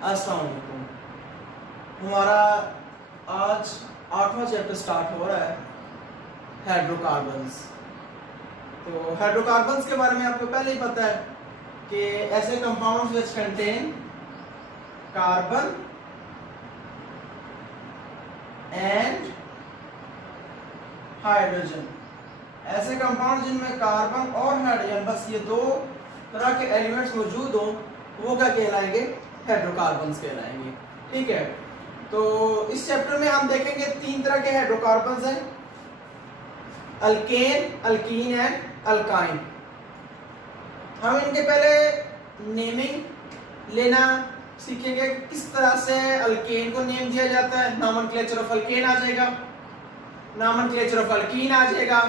अस्सलाम वालेकुम। हमारा आज 8वां चैप्टर स्टार्ट हो रहा है हाइड्रोकार्बन्स। तो हाइड्रोकार्बन्स के बारे में आपको पहले ही पता है कि ऐसे compounds which contain carbon and hydrogen, ऐसे कंपाउंड जिनमें कार्बन और हाइड्रोजन बस ये दो तरह के एलिमेंट्स मौजूद हों वो क्या कहलाएंगे? हाइड्रोकार्बन्स कहलाएंगे। ठीक है, तो इस चैप्टर में हम देखेंगे 3 तरह के हाइड्रोकार्बन्स हैं, अल्केन, अल्कीन एंड अल्काइन। हम इनके पहले नेमिंग लेना सीखेंगे, किस तरह से अल्केन को नेम दिया जाता है। नॉमेनक्लेचर ऑफ अल्केन आ जाएगा, नॉमेनक्लेचर ऑफ अल्कीन आ जाएगा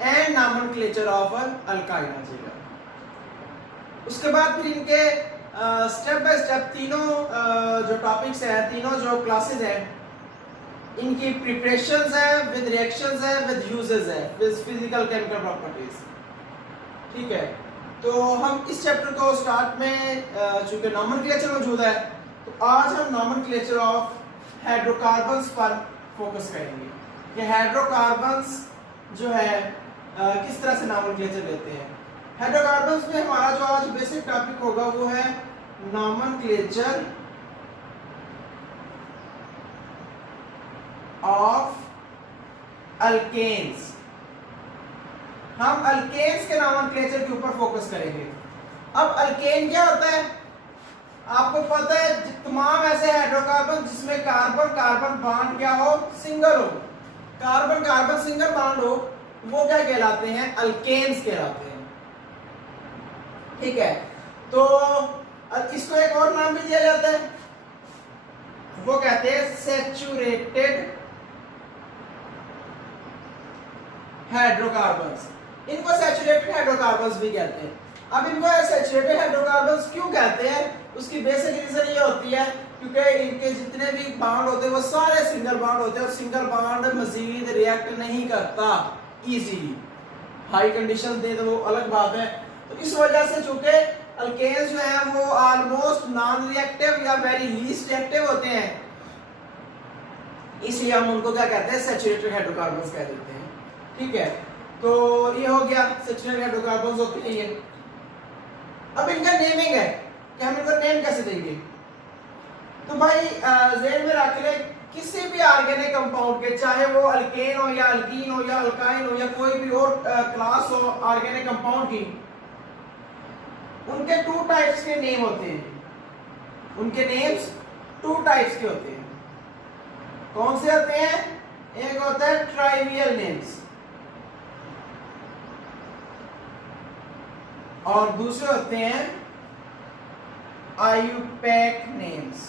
एंड नॉमेनक्लेचर ऑफ अल्काइन आ जाएगा। उसके बाद फिर इनके स्टेप बाय स्टेप तीनों जो टॉपिक्स हैं, तीनों जो क्लासेस हैं, इनकी प्रिपरेशंस है विद रिएक्शंस है विद यूजेस है विद फिजिकल केमिकल प्रॉपर्टीज। ठीक है, तो हम इस चैप्टर को स्टार्ट में चूंकि नॉमेनक्लेचर मौजूद है तो आज हम नॉमेनक्लेचर ऑफ हाइड्रोकार्बन्स पर फोकस करेंगे कि हाइड्रोकार्बन्स जो है किस तरह से नॉमेनक्लेचर लेते हैं। हाइड्रोकार्बन्स में हमारा जो आज बेसिक टॉपिक होगा वो है नॉमेनक्लेचर ऑफ अल्केन्स। हम अल्केन्स के नॉमेनक्लेचर के ऊपर फोकस करेंगे। अब अल्केन क्या होता है? आपको पता है तमाम ऐसे हाइड्रोकार्बन जिसमें कार्बन कार्बन बॉन्ड क्या हो? सिंगल हो। कार्बन कार्बन सिंगल बॉन्ड हो वो क्या कहलाते हैं? अल्केन्स कहलाते हैं। ठीक है, तो इसको एक और नाम भी दिया जाता है, वो कहते हैं सैचुरेटेड हाइड्रोकार्बन्स। इनको सैचुरेटेड हाइड्रोकार्बन्स भी कहते हैं। अब इनको सैचुरेटेड हाइड्रोकार्बन्स क्यों कहते हैं? उसकी बेसिक रीजन ये होती है क्योंकि इनके जितने भी बॉन्ड होते हैं वो सारे सिंगल बॉन्ड होते हैं और सिंगल बॉन्ड मजीद रिएक्ट नहीं करता इजीली। हाई कंडीशन दे तो वो अलग बात है। तो इस वजह से चूंकि अल्केन्स जो है वो ऑलमोस्ट नॉन रिएक्टिव या वेरी लीस्ट रिएक्टिव होते हैं, इसलिए हम उनको क्या कहते हैं? सैचुरेटेड हाइड्रोकार्बन्स कह देते हैं। ठीक है, तो ये हो गया सैचुरेटेड हाइड्रोकार्बन्स होते हैं ये। अब इनका नेमिंग है कि हम इनको नेम कैसे देंगे। तो भाई ज़हन में रख ले, किसी भी ऑर्गेनिक कंपाउंड के, चाहे वो अल्केन हो या अल्कीन हो या अल्काइन हो या कोई भी और क्लास हो ऑर्गेनिक कंपाउंड की, उनके 2 टाइप्स के नेम होते हैं। उनके नेम्स 2 टाइप्स के होते हैं। कौन से होते हैं? एक होता है ट्राइवियल नेम्स और दूसरे होते हैं आयुपैक नेम्स।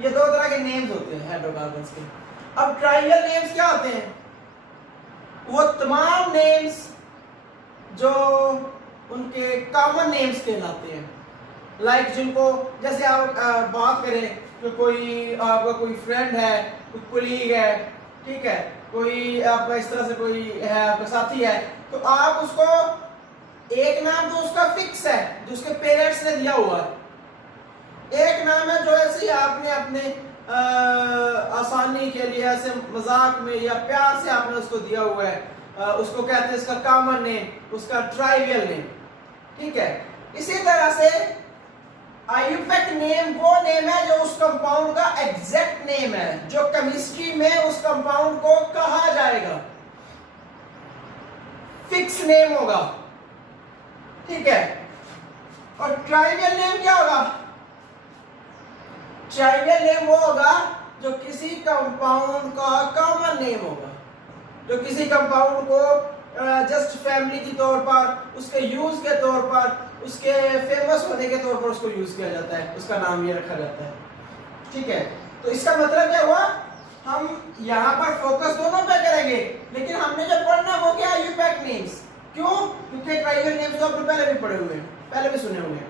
ये 2 तरह के नेम्स होते हैं हाइड्रोकार्बन्स के। अब ट्राइवियल नेम्स क्या होते हैं? वो तमाम नेम्स जो उनके कॉमन नेम्स कहलाते हैं। लाइक जिनको, जैसे आप बात करें तो कोई आपका कोई फ्रेंड है, कोई कोलीग है, ठीक है, कोई आपका इस तरह से कोई है, आपका साथी है, तो आप उसको एक नाम तो उसका फिक्स है जो उसके पेरेंट्स ने दिया हुआ है। एक नाम है जो ऐसे आपने अपने आसानी के लिए ऐसे मजाक में या प्यार से आपने उसको दिया हुआ है, उसको कहते हैं इसका कॉमन नेम, उसका ट्राइवियल नेम। ठीक है, इसी तरह से आयुपैक नेम वो नेम है जो उस कंपाउंड का एग्जैक्ट नेम है, जो केमिस्ट्री में उस कंपाउंड को कहा जाएगा, फिक्स नेम होगा। ठीक है, और ट्राइवियल नेम क्या होगा? ट्राइवियल नेम वो होगा जो किसी कंपाउंड का कॉमन नेम होगा, जो किसी कंपाउंड को जस्ट फैमिली के तौर पर, उसके यूज के तौर पर, उसके फेमस होने के तौर पर उसको यूज किया जाता है, उसका नाम ये रखा जाता है। ठीक है, तो इसका मतलब क्या हुआ? हम यहाँ पर फोकस दोनों पे करेंगे, लेकिन हमने जो पढ़ना वो क्या? IUPAC names. क्यों? क्योंकि ट्राइवियल नेम्स तो आपने पहले भी पढ़े हुए हैं, पहले भी सुने हुए हैं।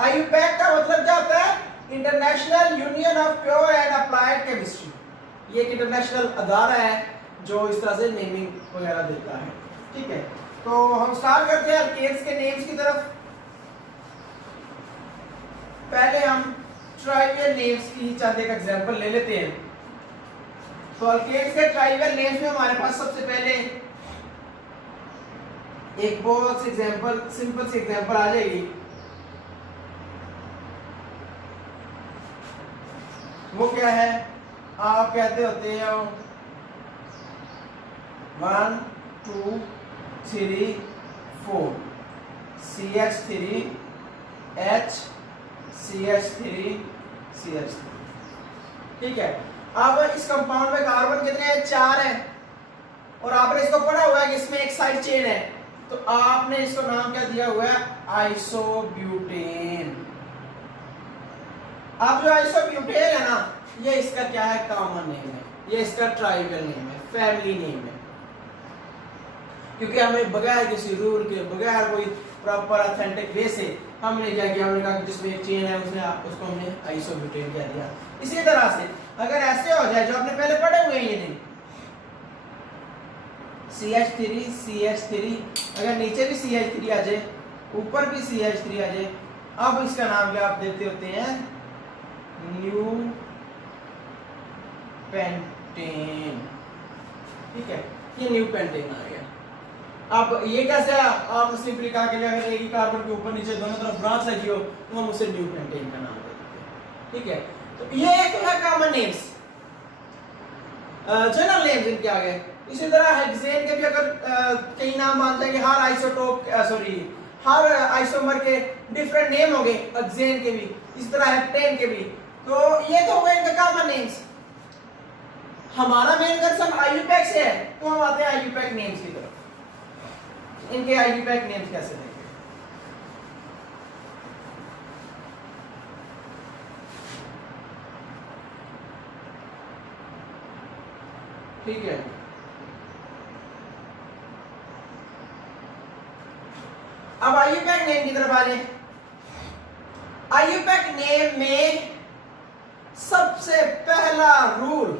आयुपैक का मतलब क्या होता है? International union of pure and applied chemistry. ये एक इंटरनेशनल अदारा है जो इस तरह से नेमिंग वगैरह देता है। ठीक है, तो हम स्टार्ट करते हैं अल्केन्स के नेम्स की तरफ। ट्राइवियल नेम्स की चंद एक एग्जांपल ले लेते हैं। तो अल्केन्स के ट्राइवियल नेम्स में हमारे पास सबसे पहले एक बहुत सी एग्जांपल, सिंपल सी एग्जांपल आ जाएगी। वो क्या है, आप कहते होते हैं 1 2 3 4 CH3 H CH3 CH3, ठीक है। अब इस कंपाउंड में कार्बन कितने हैं, 4 है, और आपने इसको पढ़ा हुआ है कि इसमें एक साइड चेन है, तो आपने इसको नाम क्या दिया हुआ है, आइसोब्यूटेन। अब जो आइसोब्यूटेन है ना, ये इसका क्या है, कॉमन नेम है, ये इसका ट्राइबल नेम है, फैमिली नेम है, क्योंकि हमें बगैर किसी रूल के, बगैर कोई प्रॉपर ऑथेंटिक वे से हमने क्या किया, हमने कहा कि जिसमें एक चेन है उसको हमने आइसोब्यूटेन कह दिया। इसी तरह से अगर ऐसे हो जाए जो आपने पहले पढ़े हुए हैं ये नहीं, CH3 CH3, अगर नीचे भी CH3 आ जाए, ऊपर भी CH3 आ जाए, अब इसका नाम क्या आप देते होते हैं, न्यू पेंटेन, ठीक है, ये न्यू पेंटेन आ गया। अब ये कैसे, आप सिंपली कहा कि अगर एक ही कार्बन के ऊपर नीचे दोनों तरफ ब्रांच लगी हो तो हम उसे न्यू पेंटेन का नाम दे देते हैं, ठीक है। तो ये एक है कॉमन नेम्स, जनरल नेम्स इनके आ गए। इसी तरह हेक्सेन के भी अगर कई नाम मान जाएंगे, हर आइसोटोप हर आइसोमर के डिफरेंट नेम होंगे, हेक्सेन के भी, इसी तरह हेप्टेन के भी। तो ये तो हो गए इनके कॉमन नेम्स। हमारा मेन कंसर्न आईयूपैक से है, तो हम आते हैं आईयूपैक नेम्स की तरफ। इनके आईयूपैक नेम्स कैसे देंगे, ठीक है। अब आईयूपैक नेम की तरफ आ जाए। आईयूपैक नेम में सबसे पहला रूल,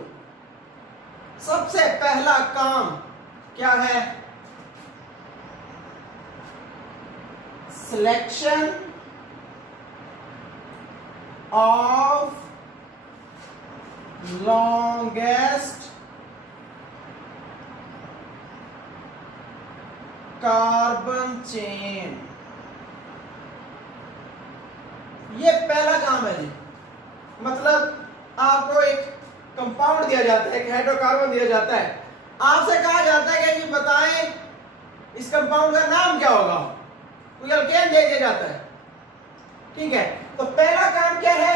सबसे पहला काम क्या है, selection of longest carbon chain, ये पहला काम है जी। मतलब आपको एक कंपाउंड दिया जाता है, एक हाइड्रोकार्बन दिया जाता है, आपसे कहा जाता है कि बताएं इस कंपाउंड का नाम क्या होगा, कोई अल्केन दे दिया जाता है, ठीक है। तो पहला काम क्या है,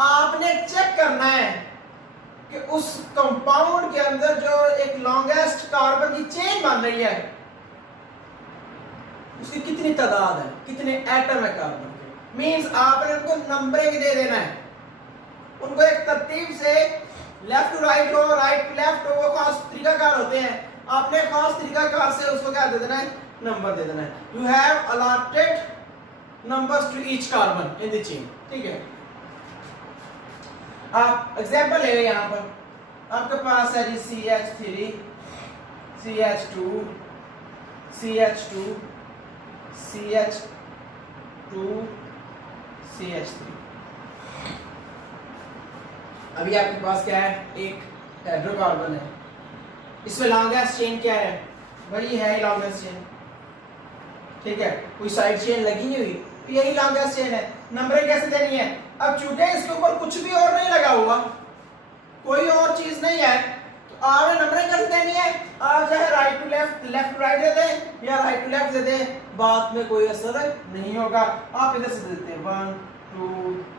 आपने चेक करना है कि उस कंपाउंड के अंदर जो एक लॉन्गेस्ट कार्बन की चेन बन रही है उसकी कितनी तादाद है, कितने एटम है कार्बन के। मींस आपने उनको नंबरिंग दे देना है, उनको एक तरतीब से लेफ्ट टू राइट हो, राइट टू लेफ्ट हो, वो खास तरीकाकार होते हैं, आपने खास तरीकाकार से उसको क्या दे देना है, नंबर दे देना है। You have allotted numbers to each carbon in the chain, ठीक है। आप एग्जांपल ले यहां पर, आपके पास है जी CH3 CH2 CH2 CH2 CH3। अभी आपके पास क्या है, एक हाइड्रोकार्बन है, इसमें लॉन्गेस्ट चेन क्या है, वही है लॉन्गेस्ट चेन, ठीक है। कोई साइड चेन लगी नहीं हुई, तो यही लॉन्गेस्ट चेन है। नंबरिंग कैसे देनी है, अब चूंकि इसके ऊपर कुछ भी और नहीं लगा हुआ, कोई और चीज नहीं है, तो आपने नंबरिंग कैसे देनी है, आप चाहे right to left, left to right दे दें या राइट टू लेफ्ट दे दें, बात में कोई असर नहीं होगा। आप इधर से देते हैं 1 2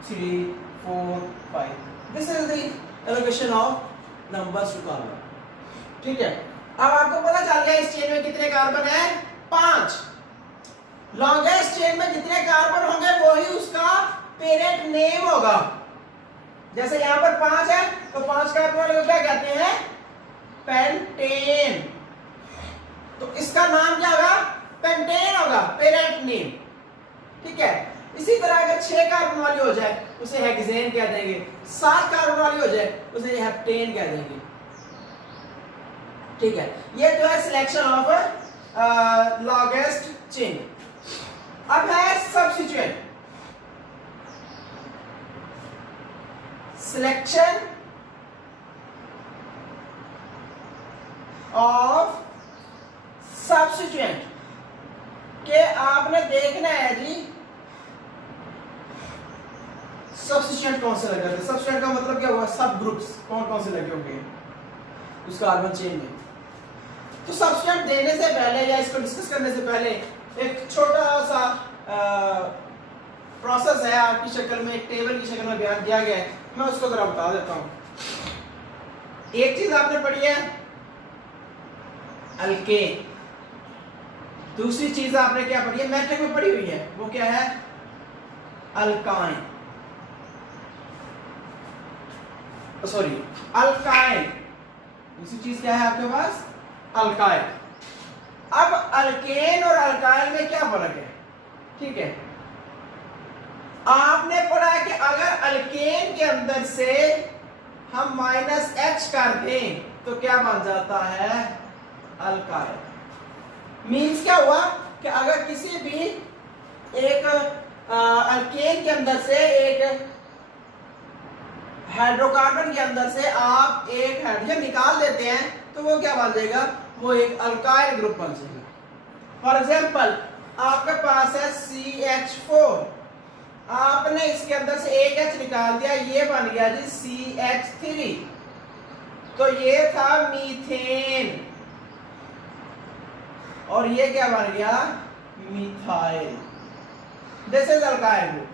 3 4 5, this is the allocation of numbers to carbon, ठीक है। अब आपको पता चल गया इस चेन में कितने कार्बन है, 5। लॉन्गेस्ट चेन में जितने कार्बन होंगे वही उसका पेरेंट नेम होगा। जैसे यहां पर 5 है तो 5 कार्बन वाले को क्या कहते हैं, पेंटेन, तो इसका नाम क्या होगा, पेंटेन होगा, पेरेंट नेम, ठीक है। इसी तरह अगर 6 कार्बन वाली हो जाए उसे हेक्सेन कह देंगे, 7 कार्बन वाली हो जाए उसे हेप्टेन कह देंगे, ठीक है। ये जो है सिलेक्शन ऑफ लॉन्गेस्ट चेन। अब है सब्स्टिट्यूएंट। सिलेक्शन ऑफ सब्स्टिट्यूएंट के आपने देखना है जी सब्स्टिट्यूएंट कौन से लगे थे। सब्स्टिट्यूएंट का मतलब क्या हुआ, सब ग्रुप्स कौन कौन से लगे होंगे उस कार्बन चेन में। तो सब्स्टिट्यूएंट देने से पहले या इसको डिस्कस करने से पहले एक छोटा सा प्रोसेस है, आपकी शक्ल में एक टेबल की शक्ल में बयान किया गया है, मैं उसको जरा बता देता हूं। एक चीज आपने पढ़ी है अल्केन, दूसरी चीज आपने क्या पढ़ी है, मैट्रिक में पढ़ी हुई है, वो क्या है अल्काइन, सॉरी अल्काइल। दूसरी चीज क्या है आपके पास अल्काइल। अब अल्केन और अल्काइल में क्या फर्क है, ठीक है। आपने पढ़ा है कि अगर अल्केन के अंदर से हम -H कर दें तो क्या बन जाता है अल्काइल। मीन्स क्या हुआ कि अगर किसी भी एक अल्केन के अंदर से एक हाइड्रोकार्बन के अंदर से आप एक हाइड्रोजन निकाल देते हैं तो वो क्या बन जाएगा, वो एक अल्काइल ग्रुप बन जाएगा। फॉर एग्जांपल आपके पास है CH4, आपने इसके अंदर से एक H निकाल दिया, ये बन गया जी CH3, तो ये था मीथेन और ये क्या बन गया methyl. This is alkyl group.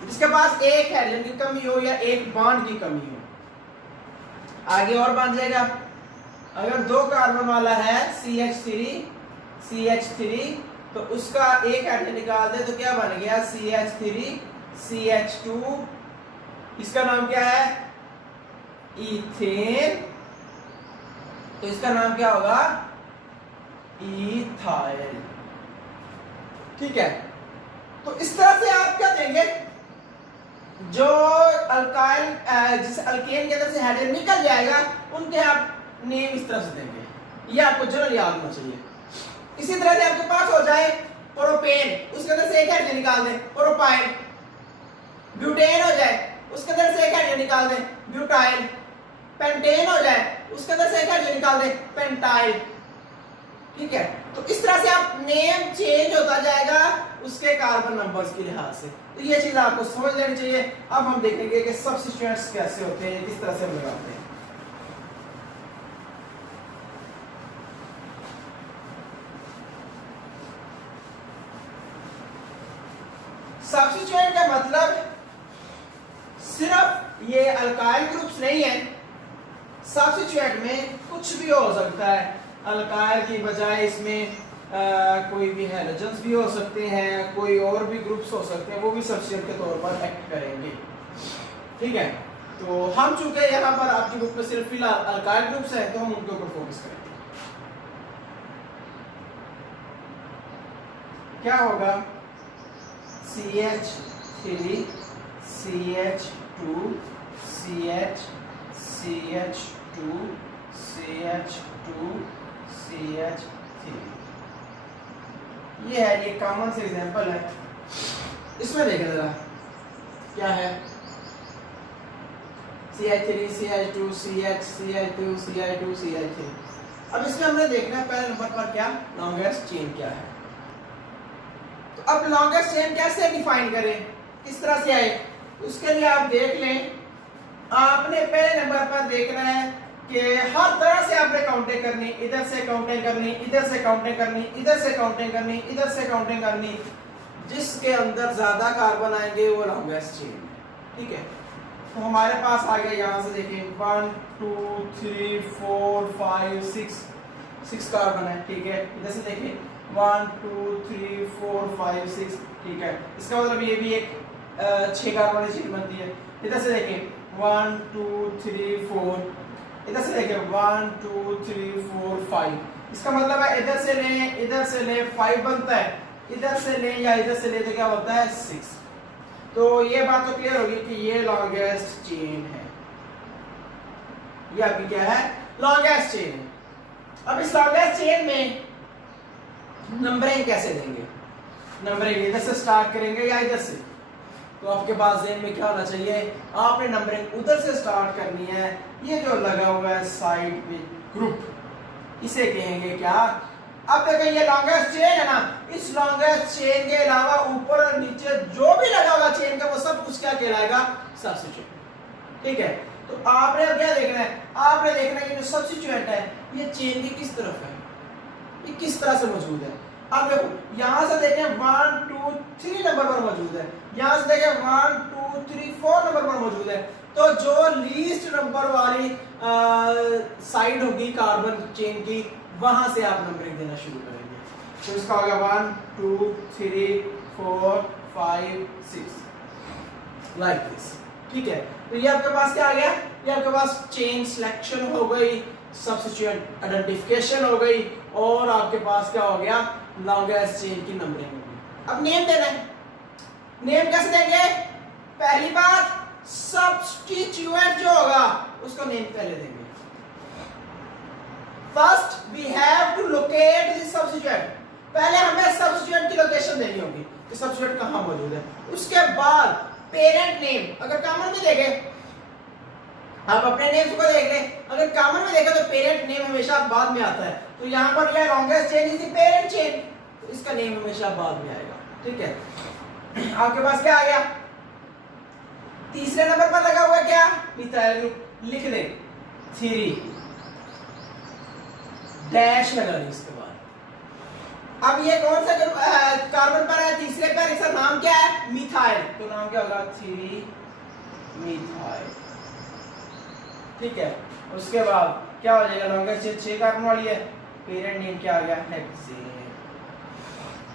जिसके पास एक हाइड्रोजन की कमी हो या एक बॉन्ड की कमी हो, आगे और बन जाएगा। अगर 2 कार्बन वाला है CH3 तो उसका एक हाइड्रोजन निकाल दे तो क्या बन गया CH3 CH2, इसका नाम क्या है इथेन, तो इसका नाम क्या होगा इथाइल, ठीक है। तो इस तरह से आप क्या देंगे, जो अल्काइल जिस अल्केन के अंदर से हाइड्रोजन निकल जाएगा उनके आप नेम इस तरह से देंगे, ये आपको जनरल याद होना चाहिए। इसी तरह से आपके पास हो जाए प्रोपेन, उसके अंदर से एक हाइड्रोजन निकाल दें प्रोपाइल। ब्यूटेन हो जाए, उसके अंदर से एक हाइड्रोजन निकाल दें ब्यूटाइल। पेंटेन हो जाए, उसके अंदर से एक हाइड्रोजन निकाल दें पेंटाइल, ठीक है। तो इस तरह से आप नेम चेंज होता जाएगा उसके कार्बन नंबर्स के लिहाज से। तो ये चीज आपको समझ लेनी चाहिए। अब हम देखेंगे कि सब्स्टिट्यूएंट्स कैसे होते हैं, किस तरह से हम लगाते हैं। सब्स्टिट्यूएंट का मतलब सिर्फ ये अल्काइल ग्रुप्स नहीं है, सब्स्टिट्यूएंट में कुछ भी हो सकता है। अल्काइल की बजाय इसमें कोई भी हैलोजन्स भी हो सकते हैं, कोई और भी ग्रुप्स हो सकते हैं, वो भी सब्स्टिट्यूएंट के तौर पर एक्ट करेंगे, ठीक है। तो हम चूंकि यहाँ पर आपकी बुक में सिर्फ फिलहाल अल्काइल ग्रुप्स हैं तो हम उनके ऊपर फोकस करेंगे। क्या होगा CH3 CH2 CH2 CH2 CH3, ये है, ये कॉमन से एग्जांपल है। इसमें देखें जरा क्या है CH3 CH2 CH CH2 CH2 CH3। अब इसमें हमने देखना है पहले नंबर पर क्या लॉन्गेस्ट चेन क्या है। तो अब लॉन्गेस्ट चेन कैसे डिफाइन करें, किस तरह से आए, उसके लिए आप देख लें। आपने पहले नंबर पर देखना है कि हर तरह से आपने काउंटिंग करनी, इधर से काउंटिंग करनी, इधर से काउंटिंग करनी, इधर से काउंटिंग करनी, इधर से काउंटिंग करनी। जिसके अंदर ज्यादा कार्बन आएंगे वो लॉन्गेस्ट चेन है, ठीक है। तो हमारे पास आ गया, यहाँ से देखें 1 2 3 4 5 6 कार्बन है, ठीक है। इधर से देखें 1 2 3 4 5 6, ठीक है। इसका मतलब ये भी एक 6 कार्बन वाली चेन बनती है। इधर से देखें 1 2 3 4, इधर से देखें 1 2 3 4 5। इसका मतलब है इधर से ले 5 बनता है, इधर से ले या इधर से ले तो क्या बनता है 6। तो ये बात तो क्लियर होगी कि ये लॉन्गेस्ट चेन है, ये आपकी क्या है लॉन्गेस्ट चेन है। अब इस लॉन्गेस्ट चेन में नंबरिंग कैसे देंगे, नंबरिंग इधर से स्टार्ट करेंगे या इधर से। तो आपके पास ज़हन में क्या होना चाहिए, आपने नंबरिंग उधर से स्टार्ट करनी है। ये जो लगा हुआ है साइड पे ग्रुप, इसे कहेंगे क्या? अब देखें ये लॉन्गेस्ट चेन है ना, इस लॉन्गेस्ट चेन के अलावा ऊपर और नीचे जो भी लगा होगा चेन का वो सब कुछ क्या कहलाएगा? सब्स्टिट्यूएंट। ठीक है, तो आपने अब क्या देखना है? आपने देखना है कि जो सब्स्टिट्यूएंट है ये चेन की किस तरफ है, ये किस तरह से मौजूद है। अब देखो यहां से देखें 1 2 3 नंबर पर मौजूद है, यहां से देखें 1 2 3 4 नंबर पर मौजूद है। तो जो लीस्ट नंबर वाली साइड होगी कार्बन चेन की, वहां से आप नंबरिंग देना शुरू करेंगे। तो इसका होगा 1 2 3 4 5 6 लाइक दिस। ठीक है, तो ये आपके पास क्या आ गया? ये आपके पास चेन सिलेक्शन हो गई, सब्स्टिट्यूएंट आइडेंटिफिकेशन हो गई, और आपके पास क्या हो गया? लॉन्गेस्ट चेन की नंबरिंग हो गई। अब नेम देना है। नेम कैसे देंगे? पहली बात, सब्स्टिट्यूएंट जो होगा उसको नेम पहले देंगे। First we have to locate the substituent. पहले हमें सब्स्टिट्यूएंट की लोकेशन देनी होगी कि सब्स्टिट्यूएंट कहां मौजूद है। उसके बाद पेरेंट नेम, अगर कॉमन में देंगे, आप अपने नेम्स को देख लें, अगर कॉमन में देखा तो पेरेंट नेम हमेशा बाद में आता है। तो यहां पर ये longest chain is the parent chain, तो इसका नेम हमेशा बाद में आएगा। ठीक है, आपके पास क्या आ गया? तीसरे नंबर पर लगा हुआ क्या? Methyl group. लिख दें 3 डैश लगा दें इसके बाद। अब ये कौन सा कार्बन पर है? तीसरे पर। इसका नाम क्या है? मिथाइल। तो नाम क्या होगा? 3 मिथाइल। ठीक है, उसके बाद क्या हो जाएगा? लॉन्गेस्ट चेन 6 कार्बन वाली है, पेरेंट नेम क्या आ गया? हेक्सेन।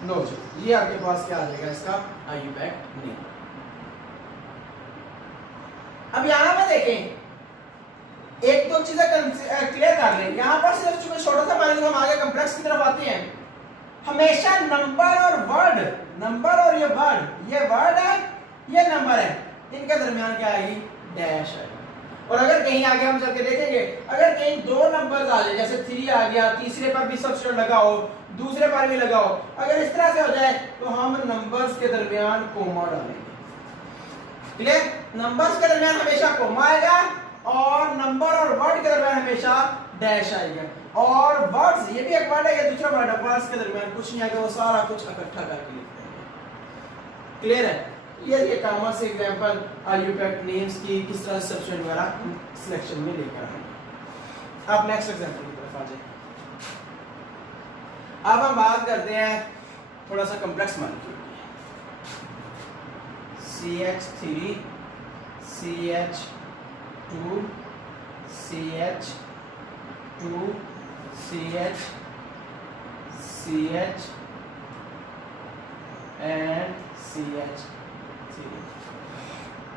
लो जी, ये आपके पास क्या आ जाएगा? इसका आईयूपैक्ट नेम। अब यहां पर देखें, एक दो चीजें क्लियर कर लें। यहां पर सिर्फ चूंकि छोटा सा पॉइंट, हम आगे कॉम्प्लेक्स की तरफ आते हैं, हमेशा नंबर और वर्ड, नंबर और ये वर्ड है, ये नंबर है, इनके दरमियान क्या आएगी? डैश आएगी। और अगर कहीं आगे हम चल के देखेंगे, अगर कहीं दो नंबर्स आ जाए, जैसे 3 आ गया, तीसरे पर भी सब्स्टिट्यूएंट लगा हो, दूसरे पर भी लगा हो, अगर इस तरह से हो जाए तो हम नंबर्स के दरमियान कोमा डालेंगे। क्लियर? नंबर्स के दरमियान हमेशा कोमा आएगा, और नंबर और वर्ड के दरमियान हमेशा डैश आएगा। और वर्ड्स, ये भी एक वर्ड है, ये दूसरा वर्ड है, वर्ड्स के दरमियान कुछ नहीं आएगा, वो सारा कुछ इकट्ठा करके लिखते हैं। क्लियर है? ये कॉमन से एग्जांपल आईयूपैक्ट नेम्स की किस तरह से सब्स्टिट्यूएंट वगैरह सिलेक्शन में लेकर आए। अब नेक्स्ट एग्जांपल की तरफ आ जाए। अब हम बात करते हैं थोड़ा सा कॉम्प्लेक्स मॉलिक्यूल की। CH3 CH2 CH2 CH CH and CH।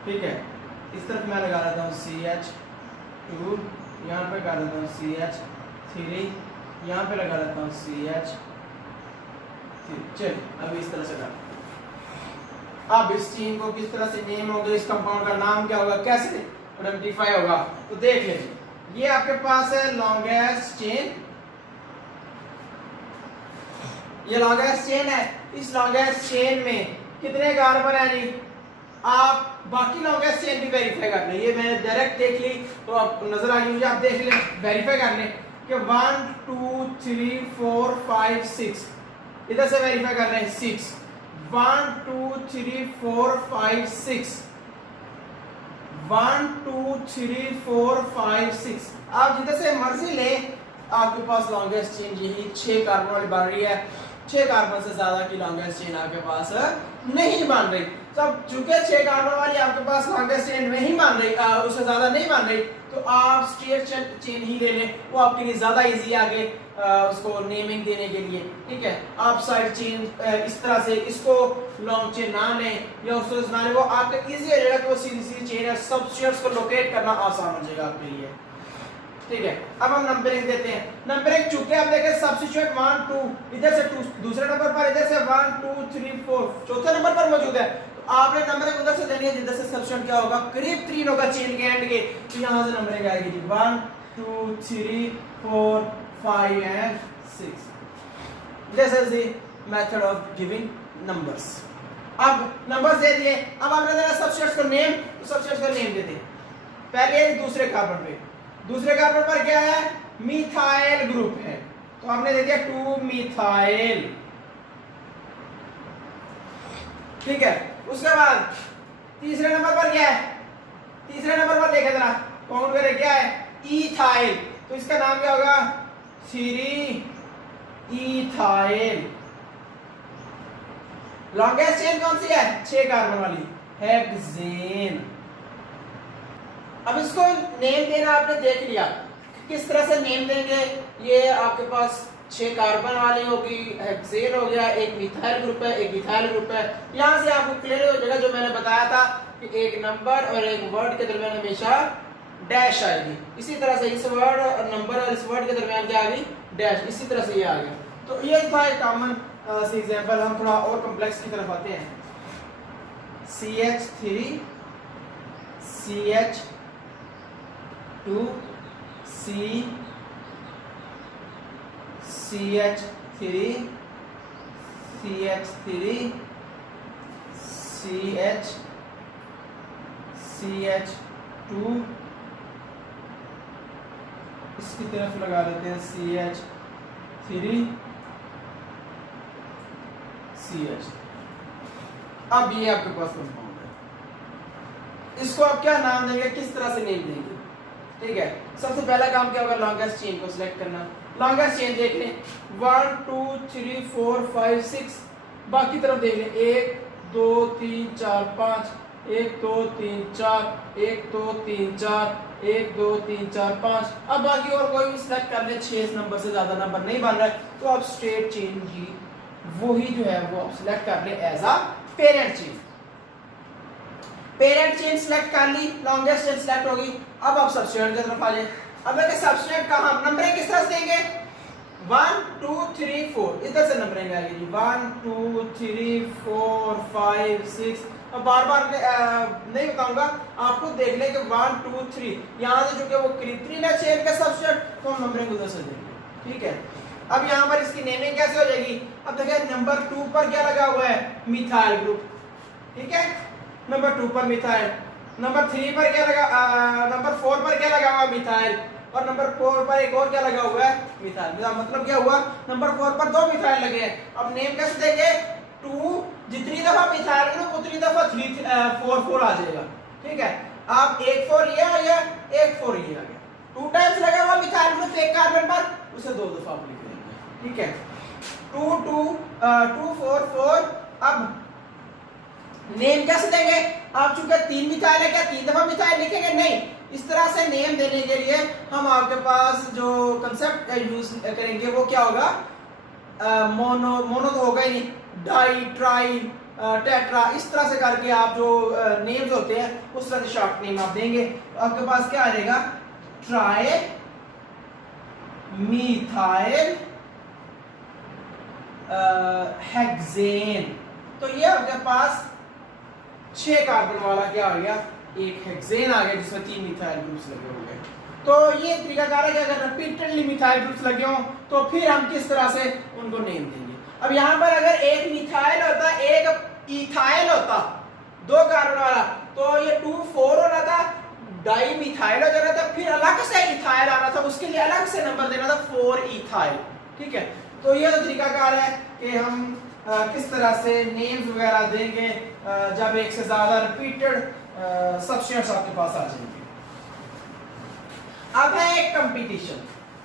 ठीक है, इस तरफ मैं लगा देता हूँ CH2, यहाँ पे लगा देता हूँ CH3, यहाँ पे लगा देता हूँ CH3। चलिए अब इस तरह से कर। अब इस चेन को किस तरह से नेम होगा, इस कंपाउंड का नाम क्या होगा, कैसे आइडेंटिफाई होगा, तो देख लीजिए। ये आपके पास है लॉन्गेस्ट चेन, ये लॉन्गेस्ट चेन है। इस लॉन्गेस्ट चेन में कितने कार्बन है जी? आप बाकी लॉन्गेस्ट चेन भी वेरीफाई कर लें। ये मैंने डायरेक्ट देख ली तो आप नजर आ गई मुझे, आप देख लें, वेरीफाई कर लें कि 1 2 3 4 5 6, इधर से वेरीफाई कर रहे हैं 6, 1 2 3 4 5 6, 1 2 3 4 5 6। आप जिधर से मर्जी लें, आपके पास लॉन्गेस्ट चेन यही 6 कार्बन वाली बन रही है। 6 कार्बन से ज्यादा की लॉन्गेस्ट चेन आपके पास नहीं बन रही। तब चूंकि 6 कार्बन वाली आपके पास लॉन्गेस्ट चेन नहीं बन रही, उससे ज्यादा नहीं बन रही, तो आप स्ट्रेट चेन ही ले लें, वो आपके लिए ज्यादा इजी आगे उसको नेमिंग देने के लिए। ठीक है, आप साइड चेन इस तरह से इसको लॉन्ग चेन ना लें या उसको ना लें, वो आपका इजी हो जाएगा कि वो सीधी सीधी चेन है, सब्स्टिट्यूएंट्स को लोकेट करना आसान हो जाएगा आपके लिए। ठीक है, अब हम नंबरिंग देते हैं। नंबरिंग चूंकि आप देखें सब्स्टिट्यूएंट 1 2, इधर से 2 दूसरे नंबर पर, इधर से 1 2 3 4 चौथे नंबर पर मौजूद है, तो आपने नंबरिंग उधर से देनी है जिधर से सब्स्टिट्यूएंट क्या होगा, करीब 3 होगा चेन के एंड के, तो यहां से नंबरिंग आएगी जी 1 2 3 4 5 and 6। This is the method of giving numbers. अब नंबर्स दे दिए, अब आपने देना सब्सट्रेट्स को नेम, तो सब्सट्रेट्स को नेम देते। पहले दूसरे कार्बन पे, दूसरे कार्बन पर क्या है, मिथाइल ग्रुप है, तो आपने दे दिया 2 मिथाइल, ठीक है। उसके बाद तीसरे नंबर पर क्या है, तीसरे नंबर पर देखे जरा काउंट करें, क्या है, इथाइल, तो इसका नाम क्या होगा, 3 इथाइल। लॉन्गेस्ट चेन कौन सी है, 6 कार्बन वाली, हेक्सेन। अब इसको नेम देना आपने देख लिया, किस तरह से नेम देंगे, ये आपके पास 6 कार्बन वाली होगी, हेक्सेन हो गया, एक मिथाइल ग्रुप है, एक इथाइल ग्रुप है। यहां से आपको क्लियर हो जाएगा जो मैंने बताया था कि एक नंबर और एक वर्ड के दरमियान हमेशा डैश आएगी, इसी तरह से इस वर्ड और नंबर और इस वर्ड के दरमियान क्या आ गई, डैश, इसी तरह से ये आ गया। तो ये था एक कॉमन सी एग्जांपल। हम थोड़ा और कॉम्प्लेक्स की तरफ आते हैं। CH3 CH2 CH3 CH3 CH2 इसकी तरफ लगा देते हैं CH3 CH। अब ये आपके पास कंपाउंड है, इसको आप क्या नाम देंगे, किस तरह से नेम देंगे, ठीक है। सबसे पहला काम क्या होगा, लॉन्गेस्ट चेन को सिलेक्ट करना। लॉन्गेस्ट चेन देख लें, 1 2 3 4 5 6, बाकी तरफ देख लें, 1 2 3 4 5, 1 2 3 4, 1 2 3 4, 1 2 3 4 5। अब बाकी और कोई भी सिलेक्ट कर ले, 6 नंबर से ज्यादा नंबर नहीं बन रहा है, तो आप स्ट्रेट चेन की वही जो है वो आप सिलेक्ट कर ले as a parent chain. Parent chain select कर ली, लॉन्गेस्ट चेन सिलेक्ट होगी। अब आप सब्स्टिट्यूट की तरफ आ जाए। अब देखिए सब्स्टिट्यूट कहां, नंबरिंग किस तरह से देंगे, 1 2 3 4, इधर से नंबरिंग आएगी जी, 1 2 3 4 5 6। अब बार बार नहीं बताऊंगा, आपको देख ले कि 1 2 3 यहां से चूंकि वो क्रिप्टोन है चेन का सब्स्टिट्यूट, तो हम नंबरिंग उधर से देंगे, ठीक है। अब यहाँ पर इसकी नेमिंग कैसे हो जाएगी, अब देखिए नंबर 2 पर क्या लगा हुआ है, मिथाइल ग्रुप, ठीक है, नंबर 2 पर मिथाइल। नंबर 3 पर क्या लगा, नंबर 4 पर क्या लगा हुआ है, मिथाइल, और नंबर 4 पर एक और क्या लगा हुआ है, मिथाइल। मतलब क्या हुआ, नंबर 4 पर 2 मिथाइल लगे हैं। अब नेम कैसे देंगे, 2 जितनी दफा मिथाइल ग्रुप उतनी दफा 4 आ जाएगा, ठीक है। आप 1 4 ये आ गया, 1 4 ये आ गया, 2 टाइम्स लगा हुआ मिथाइल ग्रुप एक कार्बन पर, उसे 2 दफा आप लिख देंगे, ठीक है। 2 2 2 4 4। अब नेम कैसे देंगे, आप चूंकि 3 मिथाइल है, क्या 3 दफा मिथाइल लिखेंगे, नहीं। इस तरह से नेम देने के लिए हम आपके पास जो कंसेप्ट यूज करेंगे वो क्या होगा, मोनो तो होगा ही नहीं, डाई ट्राई टेट्रा, इस तरह से करके आप जो नेम्स होते हैं उस तरह से शॉर्ट नेम आप देंगे। तो आपके पास क्या आ जाएगा, ट्राई मिथाइल हेक्सेन। तो ये आपके पास 6 कार्बन वाला क्या आ गया, एक हेक्सेन आ गया जिसमें 3 मिथाइल ग्रुप्स लगे होंगे। तो ये तरीकाकार है कि अगर रिपीटेडली मिथाइल ग्रुप्स लगे हों तो फिर हम किस तरह से उनको नेम देंगे। अब यहाँ पर अगर एक मिथाइल होता, एक इथाइल होता, 2 कार्बन वाला, तो ये 2 4 होना था, डाई मिथाइल हो जाना था, फिर अलग से इथाइल आना था, उसके लिए अलग से नंबर देना था 4 इथाइल, ठीक है। तो ये तो तरीकाकार है कि हम किस तरह से नेम्स वगैरह देंगे जब एक से ज्यादा रिपीटेड सब्स्टिट्यूट्स आपके पास आ जाएंगे। अब है एक कंपटीशन,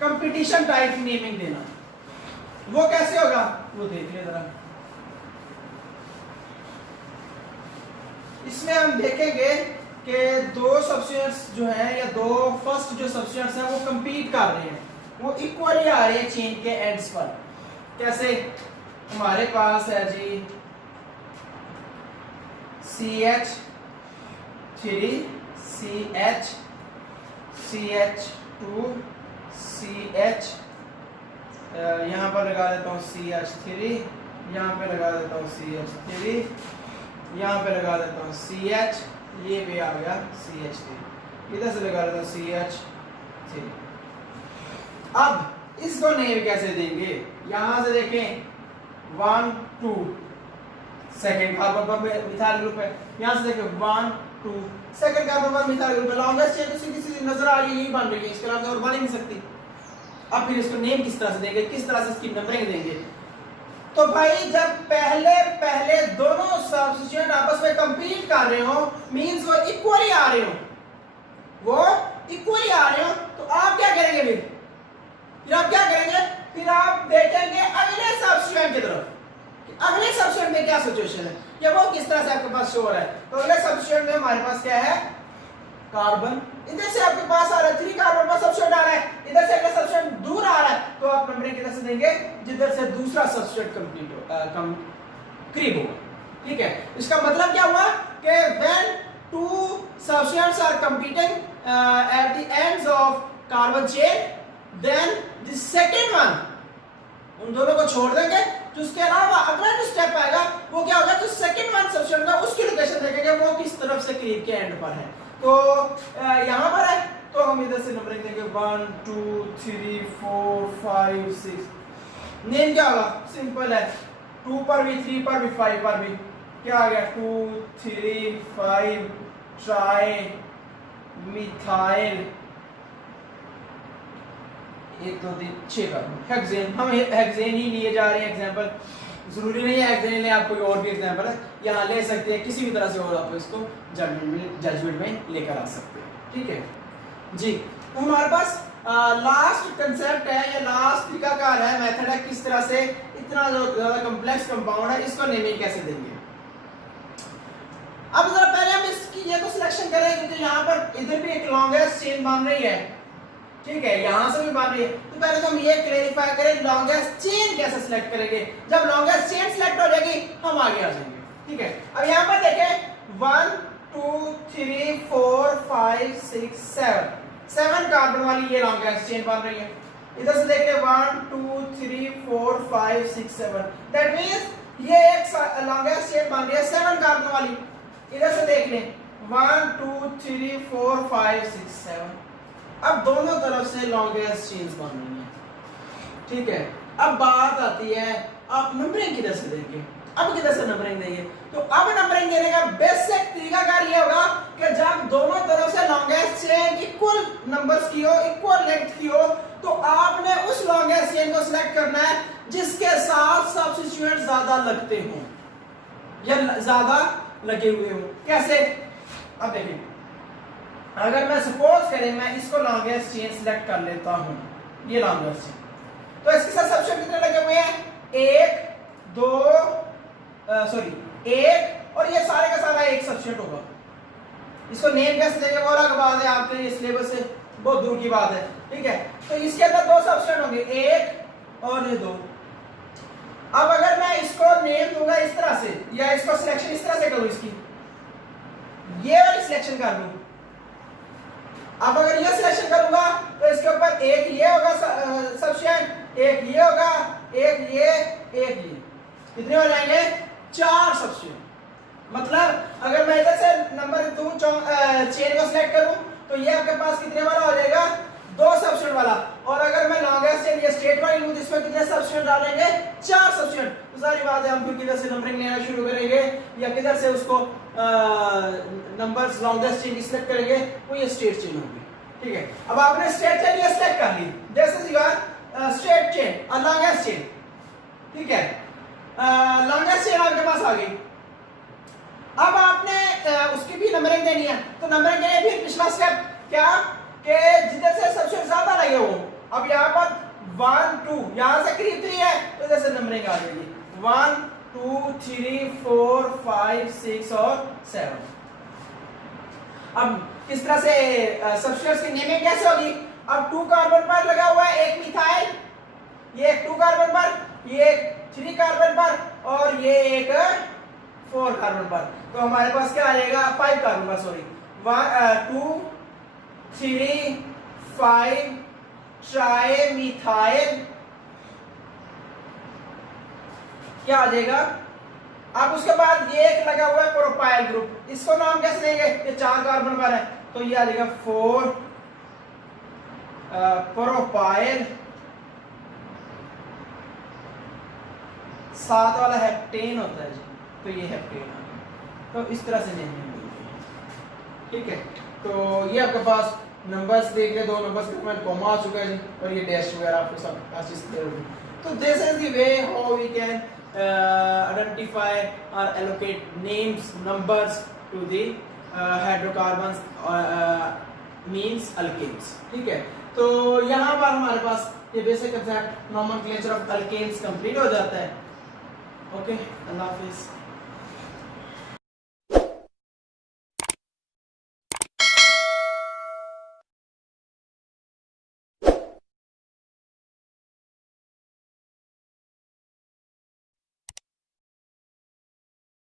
कंपटीशन टाइप नेमिंग देना, वो कैसे होगा वो देखिए जरा। इसमें हम देखेंगे कि 2 सब्स्टिट्यूट्स जो हैं या 2 फर्स्ट जो सब्स्टिट्यूट्स हैं वो कंपीट कर रहे हैं, वो इक्वली आ रहे हैं चेन के एंड्स पर। कैसे, हमारे पास है जी CH3 CH CH2 CH, यहाँ पर लगा देता हूँ CH3, यहाँ पे लगा देता हूँ CH3, यहाँ पे लगा देता हूँ CH, ये भी आ गया CH3, इधर से लगा देता हूँ CH3। अब इसको नेम कैसे देंगे, यहाँ से देखें 1 2 सेकंड कार्बन पर मिथाइल ग्रुप है। यहां से देखिए 1 2 सेकंड कार्बन पर मिथाइल ग्रुप है। लॉन्गेस्ट चेन तो सीधी सीधी नजर आ रही है, यही बन रही है, इसके अलावा और बन ही नहीं सकती। अब फिर इसको नेम किस तरह से देंगे, किस तरह से इसकी नंबरिंग देंगे? तो भाई जब पहले पहले दोनों सब्स्टिट्यूएंट आपस में कंपीट कर रहे हो, मींस वो इक्वली आ रहे हो, वो इक्वली आ रहे हो, तो आप क्या करेंगे? फिर आप क्या करेंगे? फिर आप देखेंगे अगले सब्स्टिट्यूएंट की तरफ, अगले सब्स्टिट्यूएंट में क्या सिचुएशन है या वो किस तरह से आपके पास शो हो रहा है। तो अगले सब्स्टिट्यूएंट में हमारे पास क्या है? कार्बन। इधर से आपके पास आ रहा है 3 कार्बन पर सब्स्टिट्यूएंट आ रहा है, इधर से अगला सब्स्टिट्यूएंट दूर आ रहा है, तो आप नंबरिंग किधर से देंगे? जिधर से दूसरा सब्स्टिट्यूएंट कंप्लीट हो करीब होगा। ठीक है, इसका मतलब क्या हुआ कि when two substituents are competing at the ends of carbon chain, then the second one, उन दोनों को छोड़ देंगे, तो उसके अलावा अगला जो स्टेप आएगा वो क्या होगा? जो सेकंड वन सब्स्टिट्यूएंट का उसकी लोकेशन देखेंगे वो किस तरफ से करीब के एंड पर है। तो यहां पर है, तो हम इधर से नंबरिंग देंगे 1 2 3 4 5 6। नेम क्या होगा? सिंपल है, 2 पर भी, 3 पर भी, 5 पर भी। क्या आ गया? 2 3 5 ट्राई मिथाइल 1 2 3 6 का हेक्सेन। हम हेक्सेन ही लिए जा रहे हैं एग्जांपल, जरूरी नहीं है हेक्सेन ले, आप कोई और भी एग्जांपल है यहाँ ले सकते हैं, किसी भी तरह से और आप इसको जजमेंट में लेकर आ सकते हैं। ठीक है जी, तो हमारे पास लास्ट कंसेप्ट है या लास्ट तरीकाकार है, मेथड है, किस तरह से इतना जो ज्यादा कॉम्प्लेक्स कंपाउंड है इसको नेमिंग कैसे देंगे। अब जरा पहले हम इसकी ये तो सिलेक्शन करें, क्योंकि यहाँ पर इधर भी एक लॉन्गेस्ट चेन बन रही है, ठीक है, यहां से भी बन रही है। तो पहले तो हम ये क्लैरिफाई करें लॉन्गेस्ट चेन कैसे सिलेक्ट करेंगे। जब लॉन्गेस्ट चेन सिलेक्ट हो जाएगी हम आगे आ जाएंगे। ठीक है, अब यहां पर देखें 1 2 3 4 5 6 7 कार्बन वाली ये लॉन्गेस्ट चेन बन रही है। इधर से देखिए 1 2 3 4 5 6 7, दैट मींस ये एक लॉन्गेस्ट चेन बन रही है 7 कार्बन वाली। इधर से देख लें 1 2 3 4 5 6 7, अब दोनों तरफ से लॉन्गेस्ट चेन्स बन रही हैं। ठीक है, अब बात आती है आप नंबरिंग किधर से देंगे। अब किधर से नंबरिंग देंगे? तो अब नंबरिंग देने का बेसिक तरीकाकार ये होगा कि जब दोनों तरफ से लॉन्गेस्ट चेन इक्वल नंबर्स की हो, इक्वल लेंथ की हो, तो आपने उस लॉन्गेस्ट चेन को सिलेक्ट करना है जिसके साथ सब्स्टिट्यूएंट ज्यादा लगते हों या ज्यादा लगे हुए हों। कैसे? अब देखिए, अगर मैं सपोज करें मैं इसको लॉन्गेस्ट चेन सिलेक्ट कर लेता हूं, ये लॉन्गेस्ट चेन, तो इसके साथ सब्स्टिट्यूएंट कितने लगे हुए हैं? 1 2 1 और ये सारे का सारा एक सब्स्टिट्यूएंट होगा। इसको नेम कैसे देंगे वो अलग बात है, आपके ये सिलेबस से बहुत दूर की बात है। ठीक है, तो इसके अंदर 2 सब्स्टिट्यूएंट होंगे, 1 और ये 2। अब अगर मैं इसको नेम दूंगा इस तरह से या इसको सिलेक्शन इस तरह से करूं, इसकी ये वाली सिलेक्शन कर लूं, अब अगर ये सिलेक्शन करूंगा तो इसके ऊपर एक ये होगा सब्स्टिट्यूएंट, एक ये होगा, एक ये, कितने हो जाएंगे? 4 सब्स्टिट्यूएंट। मतलब अगर मैं इधर से नंबर दूं चेन को सिलेक्ट करूं तो ये आपके पास कितने वाला हो जाएगा? 2 सब्स्टिट्यूएंट वाला। और अगर मैं लॉन्गेस्ट चेन ये स्ट्रेट वाली लूं जिसमें कितने सब्स्टिट्यूएंट डालेंगे? 4 सब्स्टिट्यूएंट। तो सारी बात है हम फिर किधर से नंबरिंग लेना शुरू करेंगे या किधर से उसको नंबर्स लॉन्गेस्ट चेन की सिलेक्ट करेंगे, वो ये स्ट्रेट चेन होगी। ठीक है, अब आपने स्ट्रेट चेन ये सिलेक्ट कर ली, this is your straight chain और लॉन्गेस्ट चेन। ठीक है, लॉन्गेस्ट चेन आपके पास आ गई। अब आपने उसकी भी नंबरिंग देनी है, तो नंबरिंग के लिए फिर पिछला स्टेप क्या कि जिधर से सबसे ज्यादा लगे हो। अब यहाँ पर 1 2 यहाँ से करीब 3 है तो इधर से नंबरिंग आ जाएगी 1 2 3 4 5 6 और 7। अब किस तरह से सब्स्टिट्यूएंट्स की नेमिंग कैसे होगी? अब 2 कार्बन पर लगा हुआ है एक मिथाइल, ये एक 2 कार्बन पर, ये एक 3 कार्बन पर और ये एक 4 कार्बन पर। तो हमारे पास क्या आ जाएगा? 5 कार्बन पर, सॉरी 2 3 5 ट्राई मिथाइल क्या आ जाएगा? अब उसके बाद ये एक लगा हुआ है प्रोपाइल ग्रुप, इसको नाम कैसे देंगे? ये 4 कार्बन पर है तो ये आ जाएगा 4 प्रोपाइल, 7 वाला हेप्टेन होता है जी। तो ये हेप्टेन आ गया। तो इस तरह से नेमिंग मिलती है, ठीक है। तो ये आपके पास नंबर्स देख रहे, 2 नंबर्स के में कॉमा आ चुका है जी, और ये डैश वगैरह आपको सब चीज क्लियर होगी। तो this is the way how we can identify और allocate names numbers to the hydrocarbons means alkanes, ठीक है। तो यहाँ पर हमारे पास ये basic concept nomenclature of alkanes complete हो जाता है। ओके, अल्लाह हाफिज।